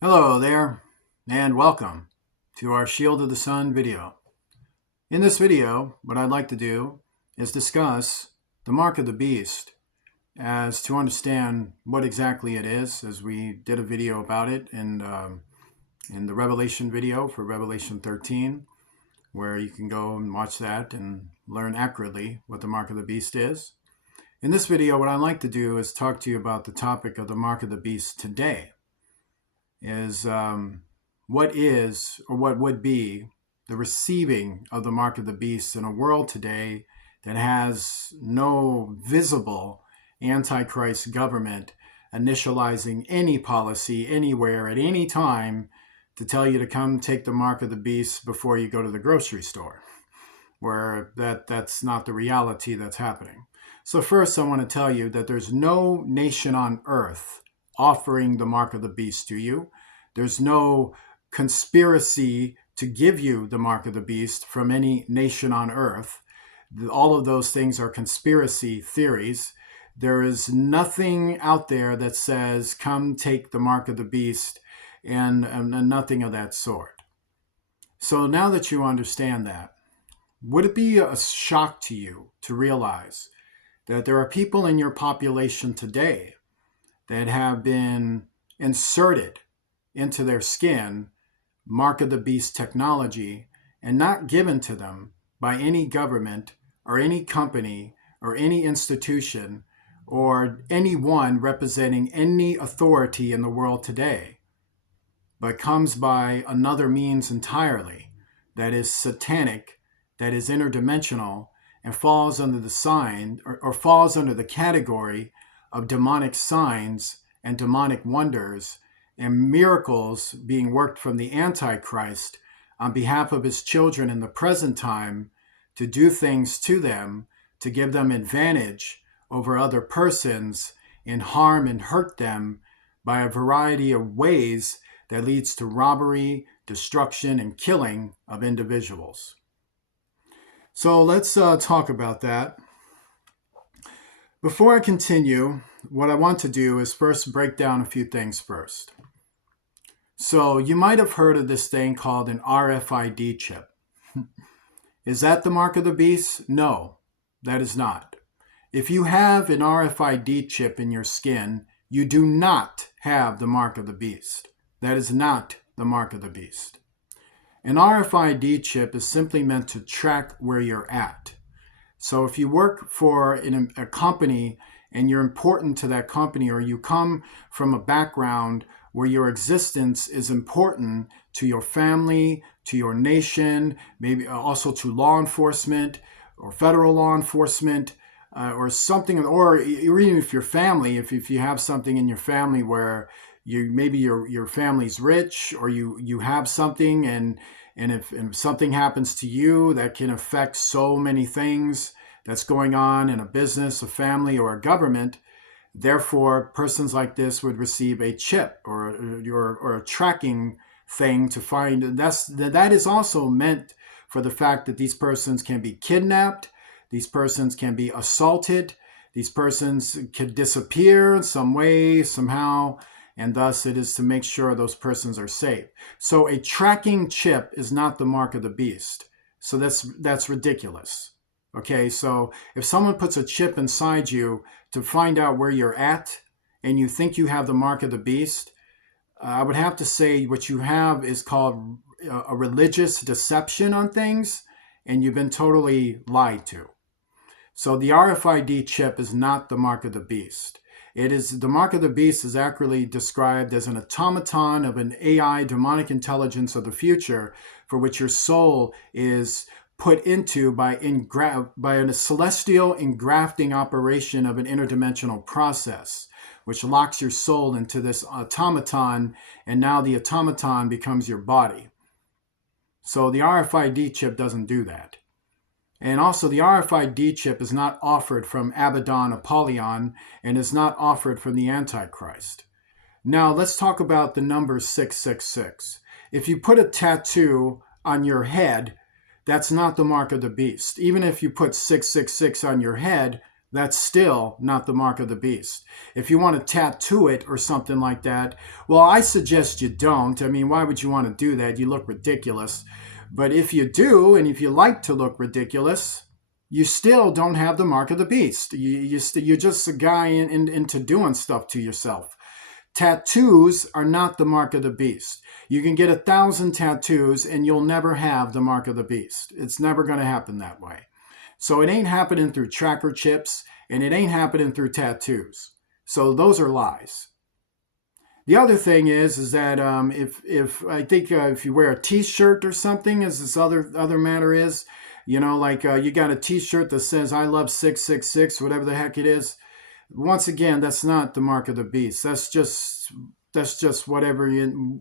Hello there, and welcome to our Shield of the Sun video. In this video, what I'd like to do is discuss the Mark of the Beast as to understand what exactly it is, as we did a video about it in the Revelation video for Revelation 13, where you can go and watch that and learn accurately what the Mark of the Beast is. In this video, what I'd like to do is talk to you about the topic of the Mark of the Beast today. What is or what would be the receiving of the mark of the beast in a world today that has no visible antichrist government initializing any policy anywhere at any time to tell you to come take the mark of the beast before you go to the grocery store, where that's not the reality that's happening. So first, I want to tell you that there's no nation on earth offering the mark of the beast to you. There's no conspiracy to give you the mark of the beast from any nation on earth. All of those things are conspiracy theories. There is nothing out there that says, come take the mark of the beast, and nothing of that sort. So now that you understand that, would it be a shock to you to realize that there are people in your population today that have been inserted into their skin mark of the beast technology and not given to them by any government or any company or any institution or anyone representing any authority in the world today, but comes by another means entirely that is satanic, that is interdimensional, and falls under the sign or falls under the category of demonic signs and demonic wonders and miracles being worked from the Antichrist on behalf of his children in the present time to do things to them, to give them advantage over other persons and harm and hurt them by a variety of ways that leads to robbery, destruction, and killing of individuals. So let's talk about that. Before I continue, what I want to do is first break down a few things first. So you might have heard of this thing called an RFID chip. Is that the mark of the beast? No, that is not. If you have an RFID chip in your skin, you do not have the mark of the beast. That is not the mark of the beast. An RFID chip is simply meant to track where you're at. So if you work for a company and you're important to that company, or you come from a background where your existence is important to your family, to your nation, maybe also to law enforcement or federal law enforcement, or something, or even if your family, if you have something in your family where maybe your family's rich, or you have something, and if something happens to you that can affect so many things that's going on in a business, a family, or a government, therefore persons like this would receive a chip or a tracking thing to find. That is also meant for the fact that these persons can be kidnapped, these persons can be assaulted, these persons could disappear in some way, somehow, and thus it is to make sure those persons are safe. So a tracking chip is not the mark of the beast. So that's ridiculous. Okay, so if someone puts a chip inside you to find out where you're at and you think you have the mark of the beast, I would have to say what you have is called a religious deception on things, and you've been totally lied to. So the RFID chip is not the mark of the beast. The mark of the beast is accurately described as an automaton of an AI demonic intelligence of the future, for which your soul is put into by a celestial engrafting operation of an interdimensional process, which locks your soul into this automaton, and now the automaton becomes your body. So the RFID chip doesn't do that. And also the RFID chip is not offered from Abaddon Apollyon and is not offered from the Antichrist. Now let's talk about the number 666. If you put a tattoo on your head, that's not the mark of the beast. Even if you put 666 on your head, That's still not the mark of the beast. If you want to tattoo it or something like that, well, I suggest you don't. I mean, why would you want to do that? You look ridiculous. But if you do, and if you like to look ridiculous, you still don't have the mark of the beast. You're just a guy into doing stuff to yourself. Tattoos are not the mark of the beast. You can get 1,000 tattoos and you'll never have the mark of the beast. It's never going to happen that way. So it ain't happening through tracker chips and it ain't happening through tattoos. So those are lies. The other thing is that if I think if you wear a T-shirt or something, as this other matter is, like you got a T-shirt that says "I love 666," whatever the heck it is. Once again, that's not the mark of the beast. That's just whatever.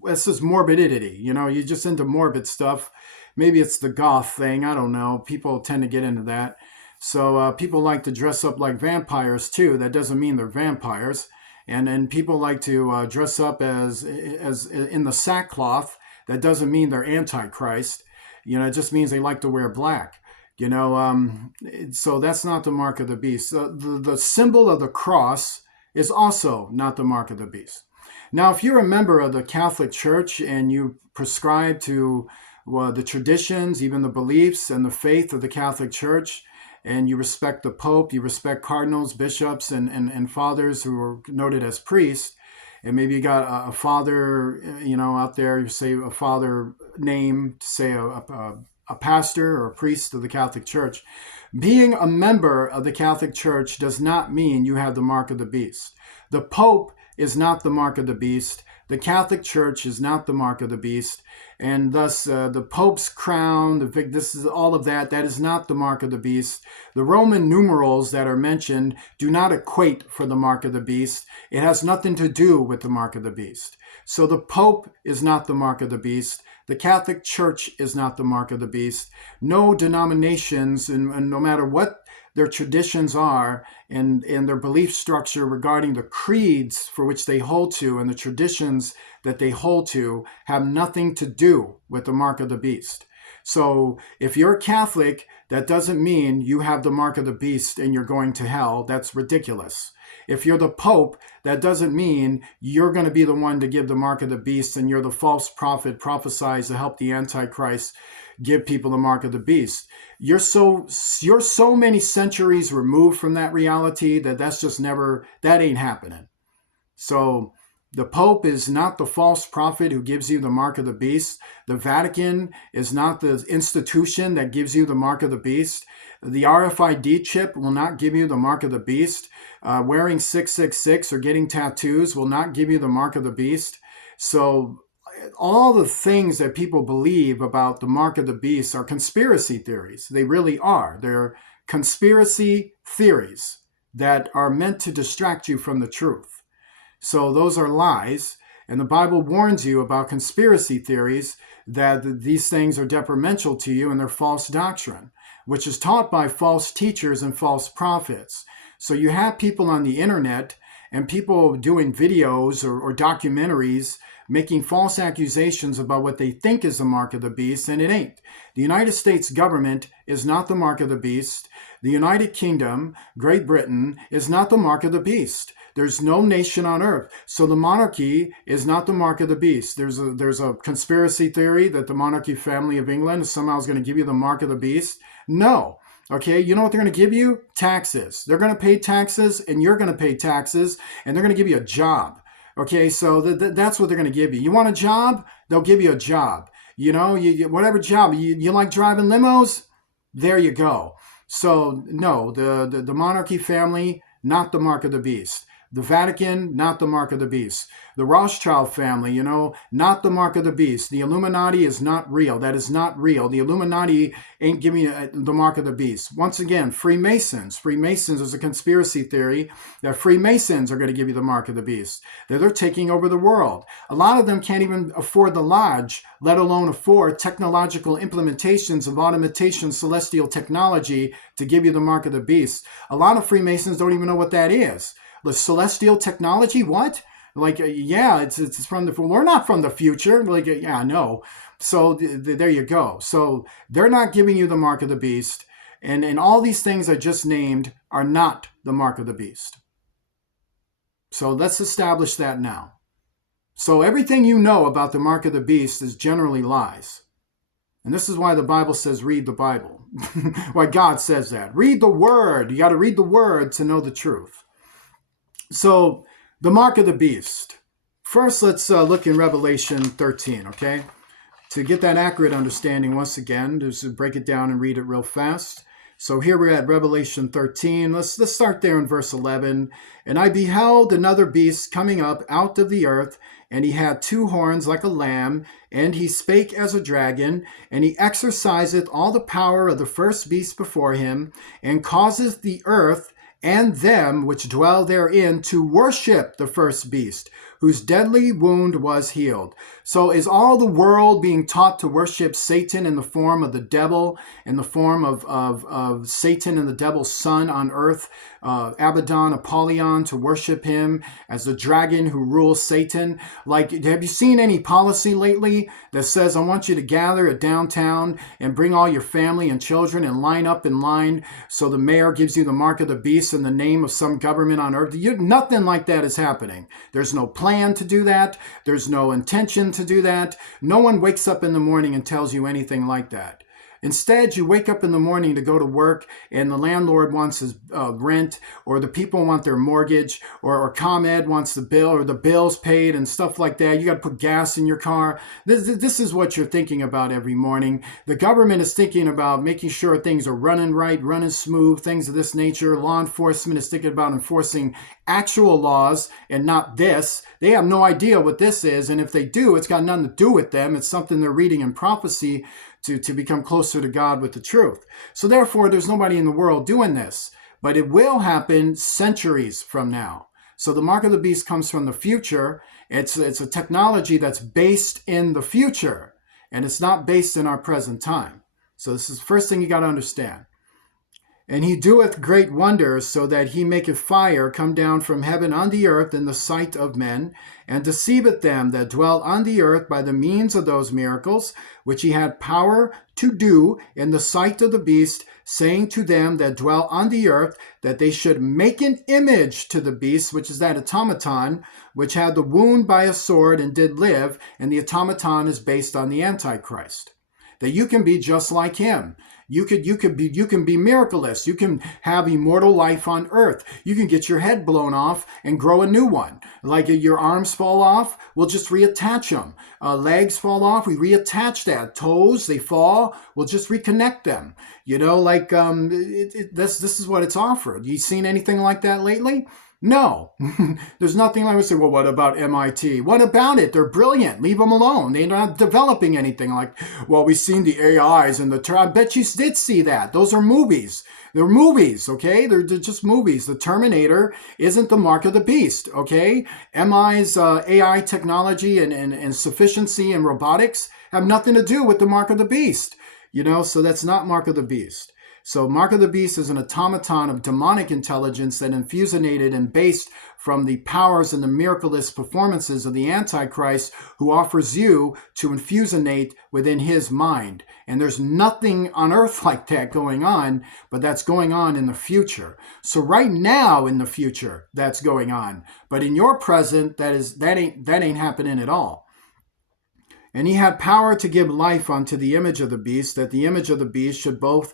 That's just morbidity. You're just into morbid stuff. Maybe it's the goth thing. I don't know. People tend to get into that. So people like to dress up like vampires too. That doesn't mean they're vampires. And people like to dress up as in the sackcloth. That doesn't mean they're antichrist. It just means they like to wear black. So that's not the mark of the beast. The symbol of the cross is also not the mark of the beast. Now, if you're a member of the Catholic Church and you prescribe to the traditions, even the beliefs and the faith of the Catholic Church, and you respect the Pope, you respect cardinals, bishops, and fathers who are noted as priests, and maybe you got a father, out there, you say a father name, say a pastor or a priest of the Catholic Church. Being a member of the Catholic Church does not mean you have the mark of the beast. The Pope is not the mark of the beast. The Catholic Church is not the mark of the beast. And thus, the Pope's crown, this is all of that. That is not the mark of the beast. The Roman numerals that are mentioned do not equate for the mark of the beast. It has nothing to do with the mark of the beast. So the Pope is not the mark of the beast. The Catholic Church is not the mark of the beast. No denominations, and no matter what their traditions are and their belief structure regarding the creeds for which they hold to and the traditions that they hold to, have nothing to do with the mark of the beast. So if you're a Catholic, that doesn't mean you have the mark of the beast and you're going to hell. That's ridiculous. If you're the Pope, that doesn't mean you're going to be the one to give the mark of the beast and you're the false prophet prophesies to help the Antichrist give people the mark of the beast. You're so many centuries removed from that reality that's just that ain't happening. So the Pope is not the false prophet who gives you the mark of the beast. The Vatican is not the institution that gives you the mark of the beast. The RFID chip will not give you the mark of the beast. Wearing 666 or getting tattoos will not give you the mark of the beast. So all the things that people believe about the mark of the beast are conspiracy theories. They really are. They're conspiracy theories that are meant to distract you from the truth. So those are lies. And the Bible warns you about conspiracy theories, that these things are detrimental to you and they're false doctrine, which is taught by false teachers and false prophets. So you have people on the internet and people doing videos or documentaries making false accusations about what they think is the mark of the beast, and it ain't. The United States government is not the mark of the beast. The United Kingdom, Great Britain, is not the mark of the beast. There's no nation on earth. So the monarchy is not the mark of the beast. There's a conspiracy theory that the monarchy family of England somehow is going to give you the mark of the beast. No. Okay, you know what they're going to give you? Taxes. They're going to pay taxes, and you're going to pay taxes, and they're going to give you a job. Okay, so that's what they're going to give you. You want a job? They'll give you a job. Whatever job. You like driving limos? There you go. So, no, the monarchy family, not the mark of the beast. The Vatican, not the mark of the beast. The Rothschild family, not the mark of the beast. The Illuminati is not real. That is not real. The Illuminati ain't giving you the mark of the beast. Once again, Freemasons. Freemasons is a conspiracy theory that Freemasons are going to give you the mark of the beast. That they're taking over the world. A lot of them can't even afford the lodge, let alone afford technological implementations of automation celestial technology to give you the mark of the beast. A lot of Freemasons don't even know what that is. The celestial technology, what? It's from we're not from the future. No. So there you go. So they're not giving you the mark of the beast. And all these things I just named are not the mark of the beast. So let's establish that now. So everything you know about the mark of the beast is generally lies. And this is why the Bible says read the Bible. Why God says that. Read the Word. You got to read the Word to know the truth. So the mark of the beast. First, let's look in Revelation 13, okay? To get that accurate understanding, once again, just break it down and read it real fast. So here we're at Revelation 13. Let's start there in verse 11. And I beheld another beast coming up out of the earth, and he had 2 horns like a lamb, and he spake as a dragon, and he exerciseth all the power of the first beast before him, and causeth the earth and them which dwell therein to worship the first beast, whose deadly wound was healed. So is all the world being taught to worship Satan in the form of the devil, in the form of Satan and the devil's son on earth, Abaddon, Apollyon, to worship him as the dragon who rules Satan? Like, have you seen any policy lately that says, I want you to gather at downtown and bring all your family and children and line up in line so the mayor gives you the mark of the beast in the name of some government on earth? Nothing like that is happening. There's no plan to do that. There's no intention to do that. No one wakes up in the morning and tells you anything like that. Instead, you wake up in the morning to go to work, and the landlord wants his rent, or the people want their mortgage, or ComEd wants the bill, or the bill's paid, and stuff like that. You got to put gas in your car. This is what you're thinking about every morning. The government is thinking about making sure things are running right, running smooth, things of this nature. Law enforcement is thinking about enforcing actual laws and not this. They have no idea what this is, and if they do, it's got nothing to do with them. It's something they're reading in prophecy to become closer to God with the truth. So therefore, there's nobody in the world doing this, but it will happen centuries from now. So the mark of the beast comes from the future. It's a technology that's based in the future, and it's not based in our present time. So this is the first thing you got to understand. And he doeth great wonders, so that he maketh fire come down from heaven on the earth in the sight of men, and deceiveth them that dwell on the earth by the means of those miracles, which he had power to do in the sight of the beast, saying to them that dwell on the earth, that they should make an image to the beast, which is that automaton, which had the wound by a sword and did live, and the automaton is based on the Antichrist. That you can be just like him. You can be miraculous. You can have immortal life on earth. You can get your head blown off and grow a new one. Like your arms fall off, we'll just reattach them. Legs fall off, we reattach that. Toes, they fall, we'll just reconnect them. You know, like this is what it's offered. You seen anything like that lately? No, there's nothing like we say, well, what about MIT? What about it? They're brilliant. Leave them alone. They're not developing anything like, well, we've seen the AIs and I bet you did see that. Those are movies. They're movies, okay? They're just movies. The Terminator isn't the mark of the beast, okay? MI's AI technology and sufficiency and robotics have nothing to do with the mark of the beast, you know? So that's not mark of the beast. So mark of the beast is an automaton of demonic intelligence that infusionated and based from the powers and the miraculous performances of the Antichrist, who offers you to infusionate within his mind. And there's nothing on earth like that going on, but that's going on in the future. So right now in the future, that's going on. But in your present, that ain't happening at all. And he had power to give life unto the image of the beast, that the image of the beast should both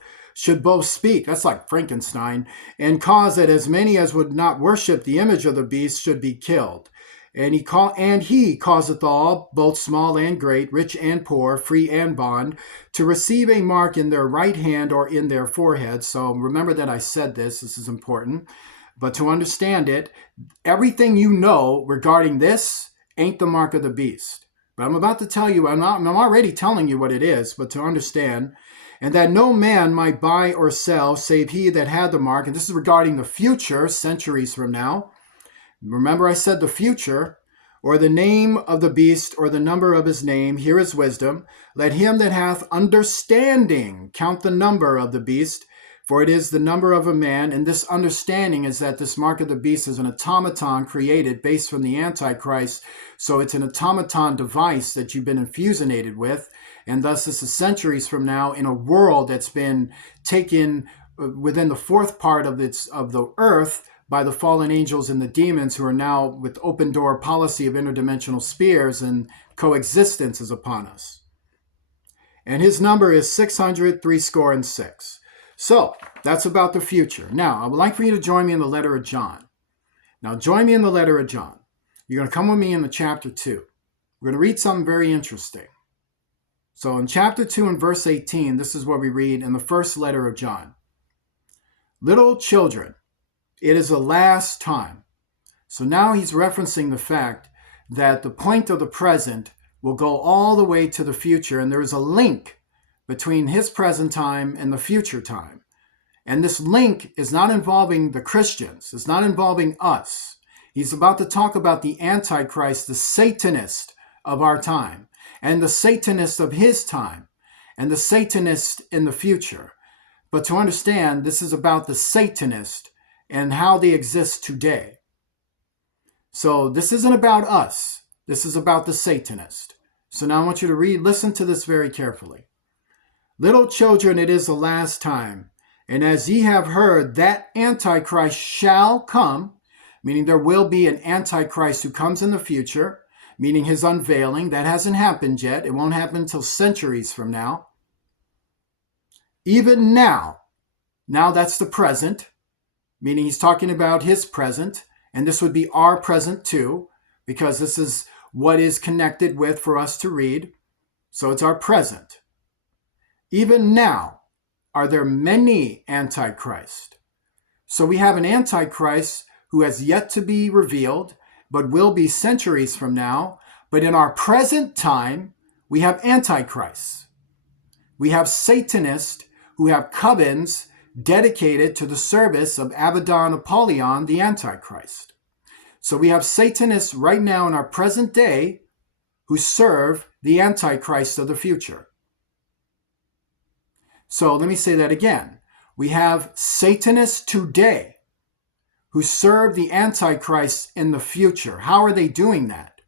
speak. That's like Frankenstein, and cause that as many as would not worship the image of the beast should be killed. And he causeth all, both small and great, rich and poor, free and bond, to receive a mark in their right hand or in their forehead. So remember that I said this is important. But to understand it, everything you know regarding this ain't the mark of the beast. But I'm about to tell you, I'm already telling you what it is, but to understand, and that no man might buy or sell save he that had the mark. And this is regarding the future, centuries from now. Remember I said the future, or the name of the beast, or the number of his name. Here is wisdom. Let him that hath understanding count the number of the beast, For it is the number of a man, and this understanding is that this mark of the beast is an automaton created based from the Antichrist. So it's an automaton device that you've been infusionated with, and thus this is centuries from now in a world that's been taken within the fourth part of the earth by the fallen angels and the demons, who are now with open door policy of interdimensional spheres, and coexistence is upon us. And his number is 666. So that's about the future. Now, I would like for you to join me in the letter of John. Now, join me in the letter of John. You're going to come with me in the chapter 2. We're going to read something very interesting. So in chapter 2 and verse 18, this is what we read in the first letter of John. Little children, it is the last time. So now he's referencing the fact that the point of the present will go all the way to the future, and there is a link between his present time and the future time. And this link is not involving the Christians. It's not involving us. He's about to talk about the Antichrist, the Satanist of our time, and the Satanist of his time, and the Satanist in the future. But to understand, this is about the Satanist and how they exist today. So this isn't about us. This is about the Satanist. So now I want you to listen to this very carefully. Little children, it is the last time. And as ye have heard, that Antichrist shall come, meaning there will be an Antichrist who comes in the future, meaning his unveiling. That hasn't happened yet. It won't happen until centuries from now. Even now that's the present, meaning he's talking about his present, and this would be our present too, because this is what is connected with for us to read. So it's our present. Even now are there many antichrists. So we have an Antichrist who has yet to be revealed, but will be centuries from now. But in our present time, we have Antichrists. We have Satanists who have covens dedicated to the service of Abaddon Apollyon, the Antichrist. So we have Satanists right now in our present day who serve the Antichrist of the future. So let me say that again. We have Satanists today who serve the Antichrist in the future. How are they doing that?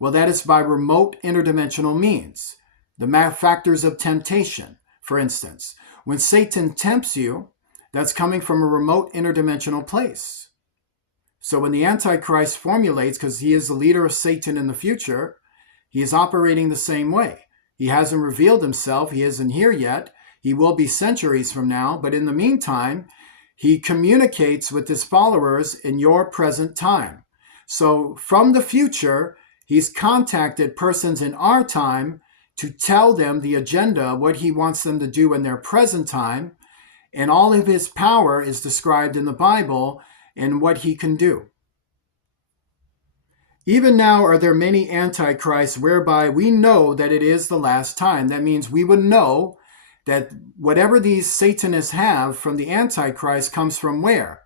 Well, that is by remote interdimensional means. The factors of temptation, for instance. When Satan tempts you, that's coming from a remote interdimensional place. So when the Antichrist formulates, because he is the leader of Satan in the future, he is operating the same way. He hasn't revealed himself. He isn't here yet. He will be centuries from now. But in the meantime, he communicates with his followers in your present time. So from the future, he's contacted persons in our time to tell them the agenda, what he wants them to do in their present time. And all of his power is described in the Bible and what he can do. Even now are there many antichrists, whereby we know that it is the last time. That means we would know that whatever these Satanists have from the Antichrist comes from where?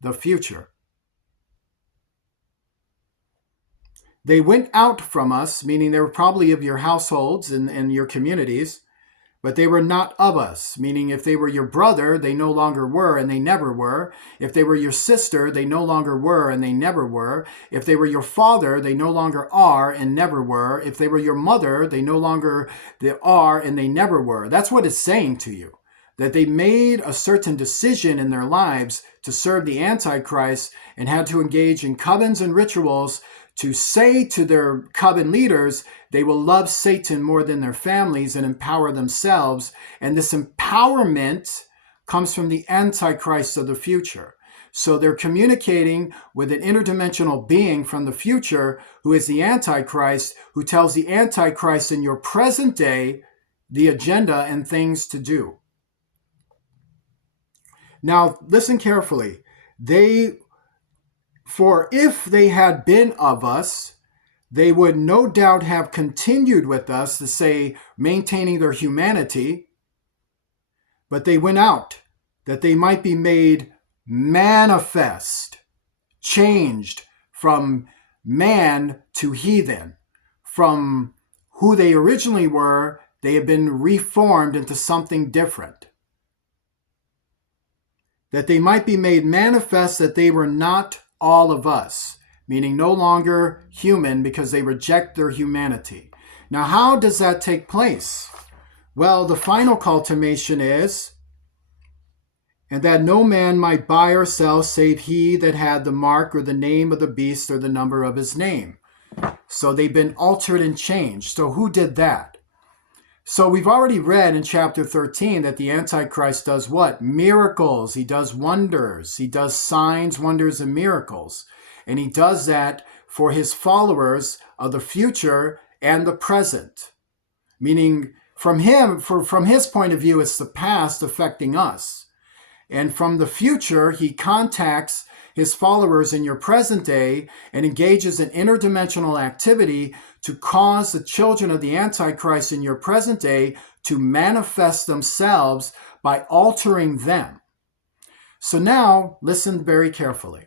The future. They went out from us, meaning they were probably of your households and your communities, but they were not of us, meaning if they were your brother, they no longer were and they never were. If they were your sister, they no longer were and they never were. If they were your father, they no longer are and never were. If they were your mother, they no longer are and they never were. That's what it's saying to you, that they made a certain decision in their lives to serve the Antichrist and had to engage in covens and rituals to say to their coven leaders, they will love Satan more than their families and empower themselves. And this empowerment comes from the Antichrist of the future. So they're communicating with an interdimensional being from the future who is the Antichrist, who tells the Antichrist in your present day the agenda and things to do. Now, listen carefully. For if they had been of us, they would no doubt have continued with us, to say, maintaining their humanity. But they went out, that they might be made manifest, changed from man to heathen. From who they originally were, they have been reformed into something different. that they might be made manifest that they were not all of us, meaning no longer human because they reject their humanity. Now, how does that take place? Well, the final culmination is, and that no man might buy or sell save he that had the mark or the name of the beast or the number of his name. So they've been altered and changed. So who did that? So we've already read in chapter 13 that the Antichrist does what? Miracles. He does wonders. He does signs, wonders, and miracles. And he does that for his followers of the future and the present. Meaning from his point of view, it's the past affecting us. And from the future, he contacts his followers in your present day and engages in interdimensional activity to cause the children of the Antichrist in your present day to manifest themselves by altering them. So now, listen very carefully.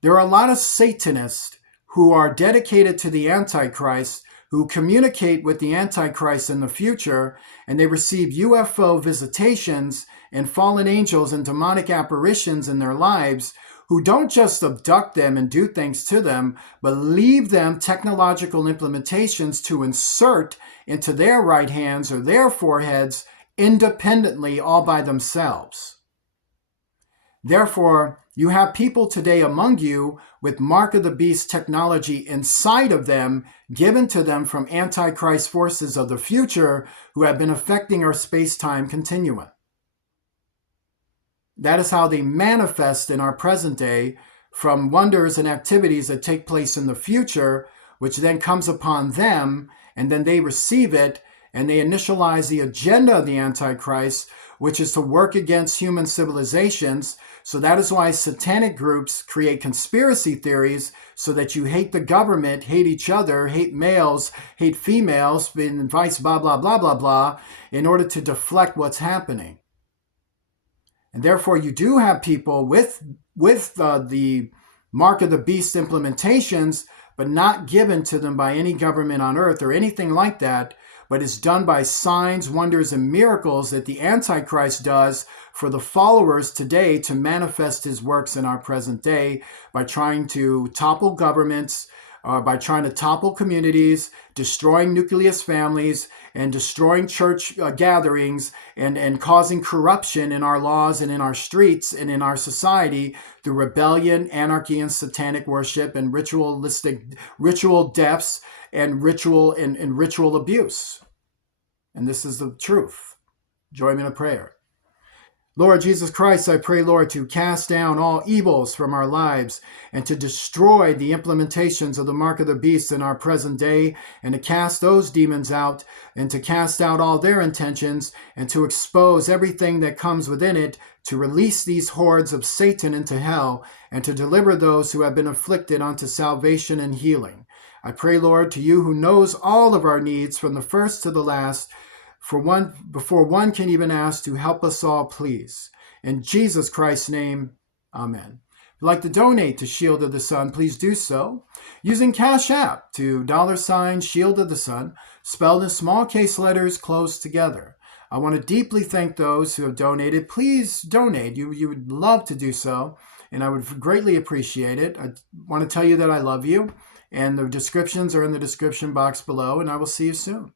There are a lot of Satanists who are dedicated to the Antichrist, who communicate with the Antichrist in the future, and they receive UFO visitations and fallen angels and demonic apparitions in their lives, who don't just abduct them and do things to them, but leave them technological implementations to insert into their right hands or their foreheads independently all by themselves. Therefore, you have people today among you with Mark of the Beast technology inside of them, given to them from Antichrist forces of the future who have been affecting our space-time continuum. That is how they manifest in our present day from wonders and activities that take place in the future, which then comes upon them, and then they receive it, and they initialize the agenda of the Antichrist, which is to work against human civilizations. So that is why satanic groups create conspiracy theories so that you hate the government, hate each other, hate males, hate females, and vice blah, blah, blah, blah, blah, in order to deflect what's happening. And therefore, you do have people with the Mark of the Beast implementations, but not given to them by any government on earth or anything like that, but is done by signs, wonders, and miracles that the Antichrist does for the followers today to manifest his works in our present day by trying to topple governments, by trying to topple communities, destroying nucleus families, and destroying church gatherings, and causing corruption in our laws and in our streets and in our society through rebellion, anarchy, and satanic worship, and ritual deaths, and ritual abuse. And this is the truth. Join me in a prayer. Lord Jesus Christ, I pray, Lord, to cast down all evils from our lives and to destroy the implementations of the Mark of the Beast in our present day, and to cast those demons out and to cast out all their intentions and to expose everything that comes within it, to release these hordes of Satan into hell and to deliver those who have been afflicted unto salvation and healing. I pray, Lord, to you who knows all of our needs from the first to the last, before one can even ask, to help us all, please. In Jesus Christ's name, amen. If you'd like to donate to Shield of the Sun, please do so using Cash App to $ Shield of the Sun, spelled in small case letters closed together. I want to deeply thank those who have donated. Please donate. You would love to do so, and I would greatly appreciate it. I want to tell you that I love you, and the descriptions are in the description box below, and I will see you soon.